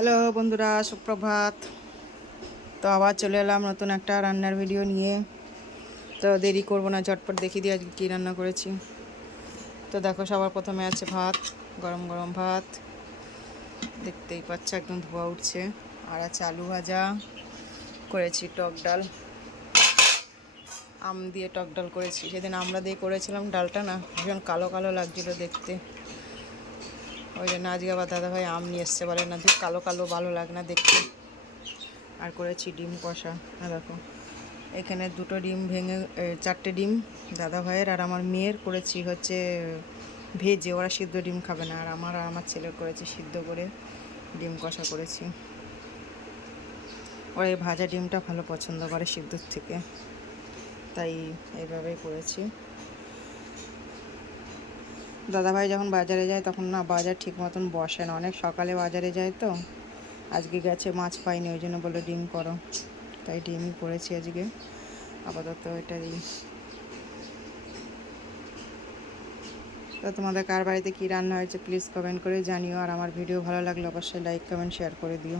Hello বন্ধুরা, সুপ্রভাত। তো আবার চলে এলাম নতুন একটা রান্নার ভিডিও নিয়ে। তো দেরি করব না, ঝটপট দেখিয়ে দিয়ে আজকে কী রান্না করেছি। তো দেখো, সবার প্রথমে আছে ভাত, গরম গরম ভাত। দেখতেই পাচ্ছ, একদম ধোয়া উঠছে। আর আছে আলু ভাজা, করেছি টক ডাল। আম দিয়ে টক ডাল করেছি। সেদিন আমরা দিয়ে করেছিলাম ডালটা না, ভীষণ কালো কালো লাগছিল দেখতে। ওই জন্য আজকে আবার দাদাভাই আম নিয়ে এসছে, বলে না যে কালো কালো ভালো লাগে না দেখতে। আর করেছি ডিম কষা দেখো, এখানে দুটো ডিম ভেঙে চারটে ডিম দাদা ভাইয়ের আর আমার মেয়ের করেছি হচ্ছে ভেজে, ওরা সিদ্ধ ডিম খাবে না, আর আমার আর আমার ছেলের করেছি সিদ্ধ করে ডিম কষা করেছি। ওরা এই ভাজা ডিমটা ভালো পছন্দ করে সিদ্ধর থেকে, তাই এইভাবেই করেছি। দাদাভাই যখন বাজারে যায় তখন না বাজার ঠিক মতন বসে না। অনেক সকালে বাজারে যায় তো। আজকে গেছে, মাছ পাইনি, ওই জন্য বলে ডিম করো। তাই ডিমই করেছি আজকে। আপাতত এটা দিই তো তোমাদের কার বাড়িতে কী রান্না হয়েছে প্লিজ কমেন্ট করে জানিও। আর আমার ভিডিও ভালো লাগলে অবশ্যই লাইক কমেন্ট শেয়ার করে দিও।